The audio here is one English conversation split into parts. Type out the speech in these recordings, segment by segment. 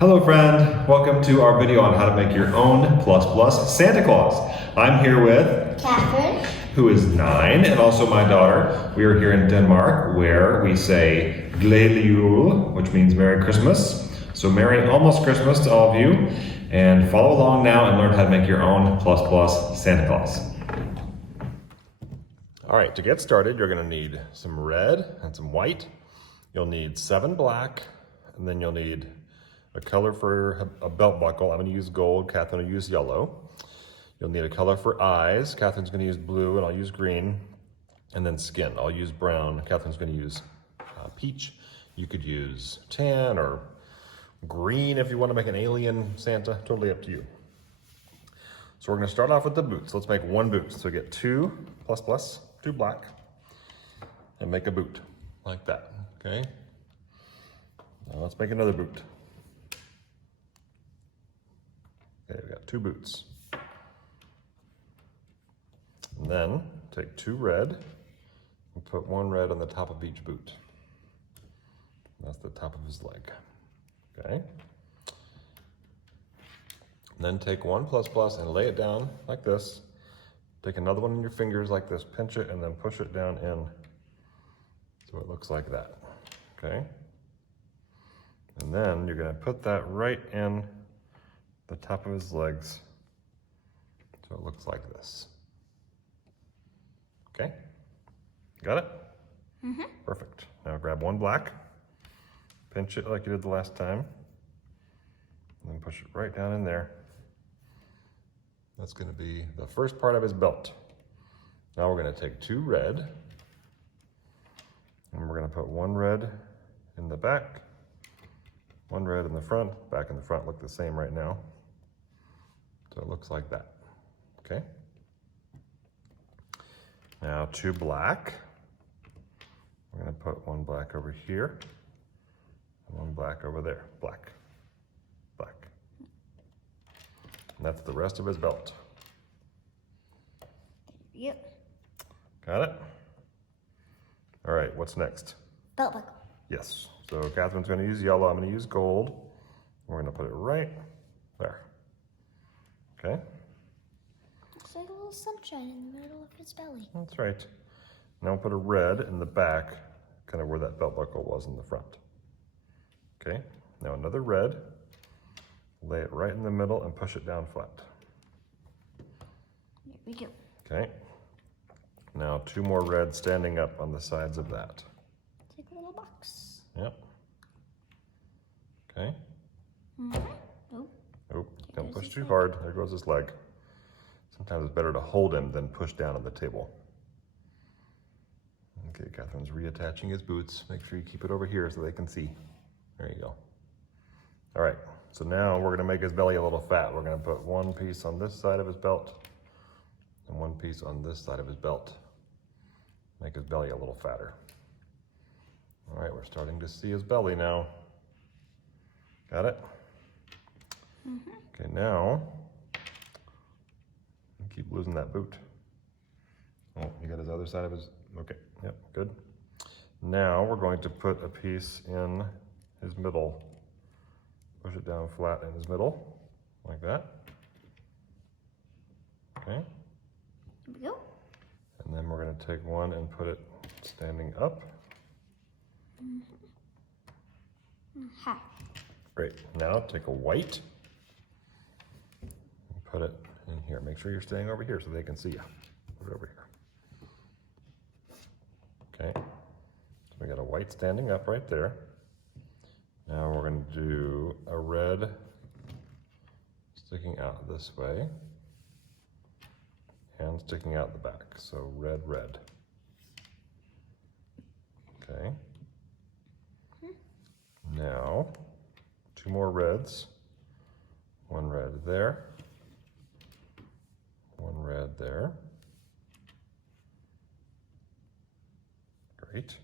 Hello friend, welcome to our video on how to make your own plus Santa Claus. I'm here with Catherine, who is 9, and also my daughter. We are here in Denmark where we say Glædelig Jul, which means Merry Christmas. So Merry almost Christmas to all of you, and follow along now and learn how to make your own plus Santa Claus. All right, to get started, you're gonna need some red and some white. You'll need 7 black, and then you'll need a color for a belt buckle. I'm gonna use gold, Catherine will use yellow. You'll need a color for eyes. Catherine's gonna use blue and I'll use green. And then skin, I'll use brown. Catherine's gonna use peach. You could use tan or green if you wanna make an alien Santa, totally up to you. So we're gonna start off with the boots. Let's make 1 boot. So get 2 2 black, and make a boot like that, okay? Now let's make another boot. Okay, we got 2 boots. And then take 2 red and put 1 red on the top of each boot. That's the top of his leg, okay? And then take 1 and lay it down like this. Take another one in your fingers like this, pinch it, and then push it down in so it looks like that, okay? And then you're gonna put that right in the top of his legs so it looks like this. Okay, got it? Mm-hmm. Perfect. Now grab 1 black, pinch it like you did the last time, and then push it right down in there. That's gonna be the first part of his belt. Now we're gonna take 2 red, and we're gonna put 1 red in the back, 1 red in the front. Back and the front look the same right now. So it looks like that, okay? Now 2 black. We're gonna put 1 black over here, and 1 black over there. Black, black. And that's the rest of his belt. Yep. Got it? All right, what's next? Belt buckle. Yes, so Catherine's gonna use yellow, I'm gonna use gold. We're gonna put it right there. Okay? Looks like a little sunshine in the middle of his belly. That's right. Now we'll put a red in the back, kind of where that belt buckle was in the front. Okay, now another red. Lay it right in the middle and push it down flat. Here we go. Okay. Now 2 more reds standing up on the sides of that. Take a little box. Yep. Okay. Oh. Oh, don't push too hard. There goes his leg. Sometimes it's better to hold him than push down on the table. Okay, Catherine's reattaching his boots. Make sure you keep it over here so they can see. There you go. All right, so now we're gonna make his belly a little fat. We're gonna put 1 piece on this side of his belt and 1 piece on this side of his belt. Make his belly a little fatter. All right, we're starting to see his belly now. Got it? Mm-hmm. Okay, now, keep losing that boot. Oh, you got his other side of his, okay, yep, good. Now we're going to put a piece in his middle. Push it down flat in his middle, like that. Okay. Here we go. And then we're gonna take 1 and put it standing up. Hi. Great, now take a white and put it in here. Make sure you're staying over here so they can see you. Put it over here. Okay, so we got a white standing up right there. Now we're gonna do a red sticking out this way and sticking out the back. So red, red. Okay. Now, 2 more reds. 1 red there. 1 red there. Great.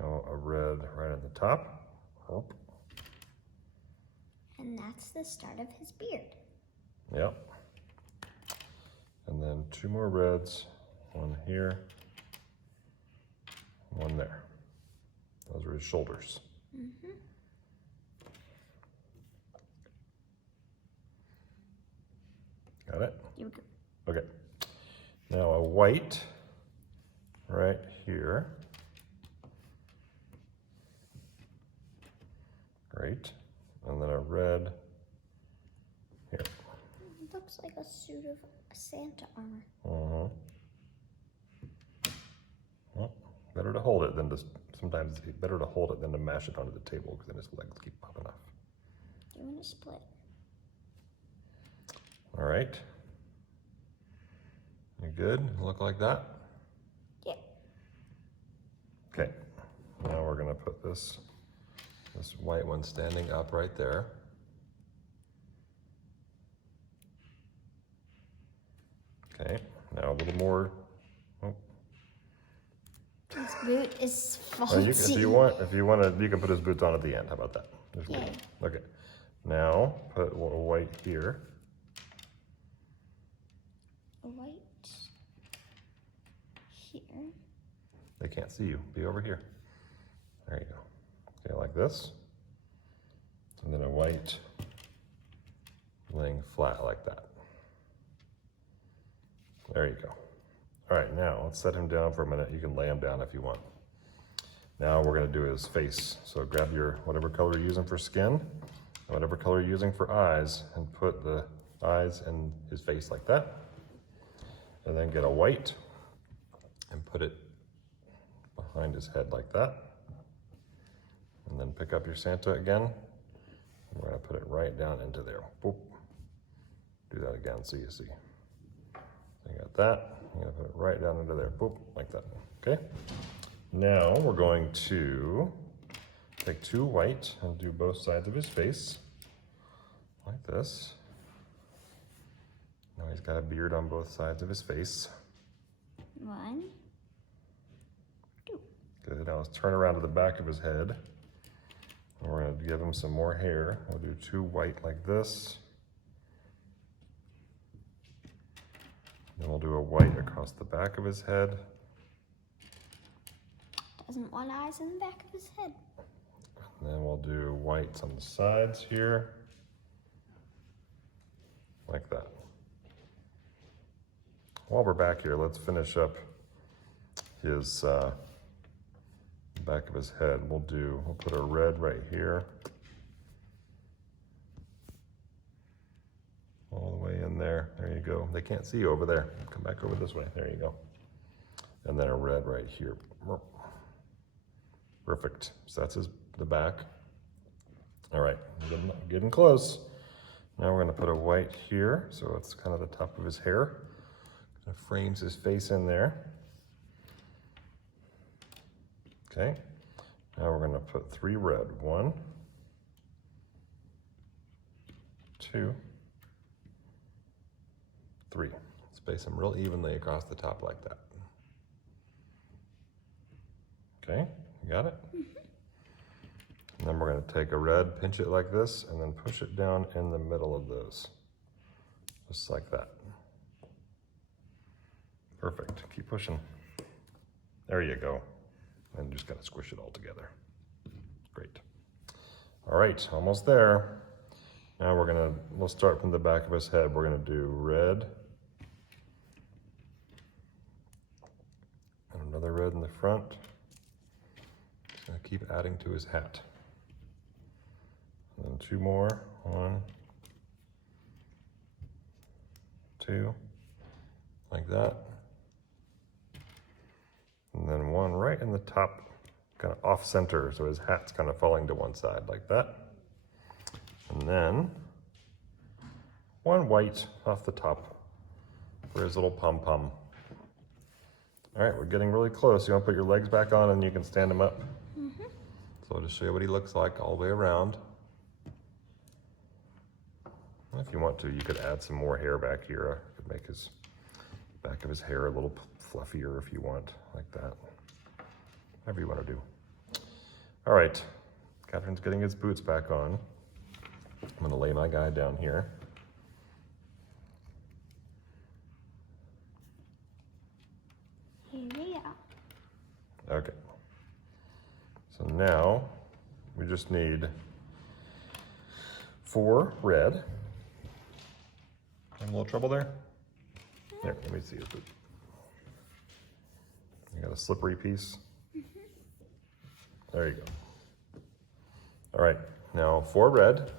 Now a red right at the top. Oh. And that's the start of his beard. Yep. And then 2 more reds, 1 here, 1 there. Those are his shoulders. Got it? Here we go. Okay. Now a white right here. Great. And then a red here. It looks like a suit of Santa armor. Uh-huh. Well, better to hold it than to, sometimes it's better to hold it than to mash it onto the table because then his legs keep popping off. Doing a split. All right. You good? Look like that? Yeah. Okay. Now we're gonna put this white one standing up right there. Okay. Now a little more. Oh. His boot is Well, faulty. if you want to, you can put his boots on at the end. How about that? Just Yeah. Okay. Now put a white here. A white here. They can't see you. Be over here. There you go. Okay, like this. And then a white laying flat like that. There you go. All right, now let's set him down for a minute. You can lay him down if you want. Now we're gonna do his face. So grab your whatever color you're using for skin, whatever color you're using for eyes, and put the eyes in his face like that. And then get a white and put it behind his head like that. And then pick up your Santa again. We're gonna put it right down into there. Boop. Do that again so you see. So you got that. You're gonna put it right down into there. Boop, like that. Okay? Now we're going to take two white and do both sides of his face. Like this. Now he's got a beard on both sides of his face. 1, 2. Good. Now let's turn around to the back of his head. And we're going to give him some more hair. We'll do two white like this. Then we'll do a white across the back of his head. Doesn't want eyes in the back of his head. And then we'll do whites on the sides here. Like that. While we're back here, let's finish up his back of his head. We'll put a red right here. All the way in there. There you go. They can't see you over there. Come back over this way. There you go. And then a red right here. Perfect. So that's the back. All right, getting close. Now we're gonna put a white here, so it's kind of the top of his hair. Kind of frames his face in there. Okay, now we're gonna put 3 red. 1, 2, 3. Space them real evenly across the top like that. Okay, you got it? And then we're going to take a red, pinch it like this, and then push it down in the middle of those. Just like that. Perfect. Keep pushing. There you go. And just got to squish it all together. Great. All right, almost there. Now we'll start from the back of his head. We're going to do red. And another red in the front. Just going to keep adding to his hat. And then 2 more. 1, 2, like that. And then 1 right in the top, kind of off center, so his hat's kind of falling to one side like that. And then 1 white off the top for his little pom-pom. All right, we're getting really close. You want to put your legs back on and you can stand him up. Mm-hmm. So I'll just show you what he looks like all the way around. If you want to, you could add some more hair back here. I could make his back of his hair a little fluffier if you want, like that. Whatever you want to do. All right, Catherine's getting his boots back on. I'm gonna lay my guy down here. Here we are. Okay. So now we just need 4 red. Having a little trouble there? There, let me see it. You got a slippery piece? There you go. All right, now for red,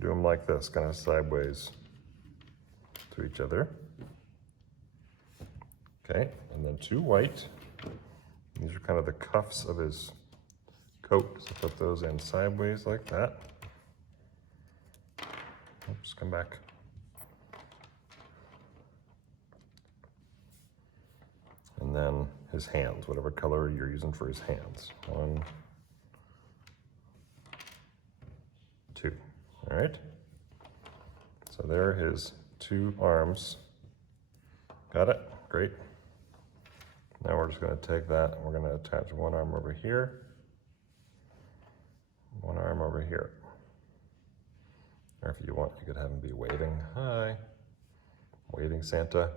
do them like this, kind of sideways to each other. Okay, and then 2 white. These are kind of the cuffs of his coat, so put those in sideways like that. Oops, come back. And then his hands, whatever color you're using for his hands. 1, 2, all right? So there are his 2 arms. Got it? Great. Now we're just gonna take that and we're gonna attach 1 arm over here, 1 arm over here. Or if you want, you could have him be waving, hi, waving Santa.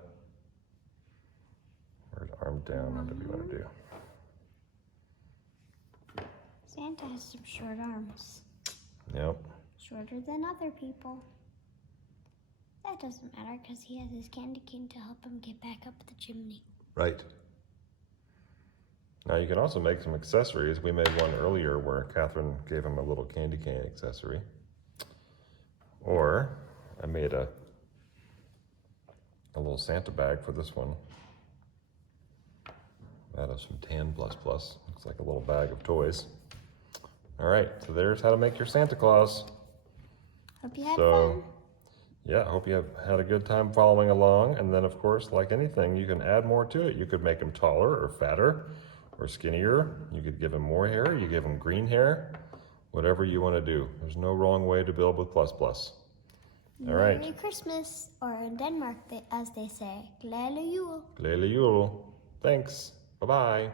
Or his arm down, whatever you wanna do. Santa has some short arms. Yep. Shorter than other people. That doesn't matter because he has his candy cane to help him get back up the chimney. Right. Now you can also make some accessories. We made one earlier where Catherine gave him a little candy cane accessory. Or I made a little Santa bag for this one out of some tan++. Looks like a little bag of toys. All right, so there's how to make your Santa Claus. Hope you had fun. Yeah, I hope you have had a good time following along. And then, of course, like anything, you can add more to it. You could make him taller or fatter or skinnier. You could give him more hair. You give him green hair. Whatever you want to do. There's no wrong way to build with ++. All right. Merry Christmas, or in Denmark, as they say, Glædelig jul. Glædelig jul. Thanks. Bye-bye.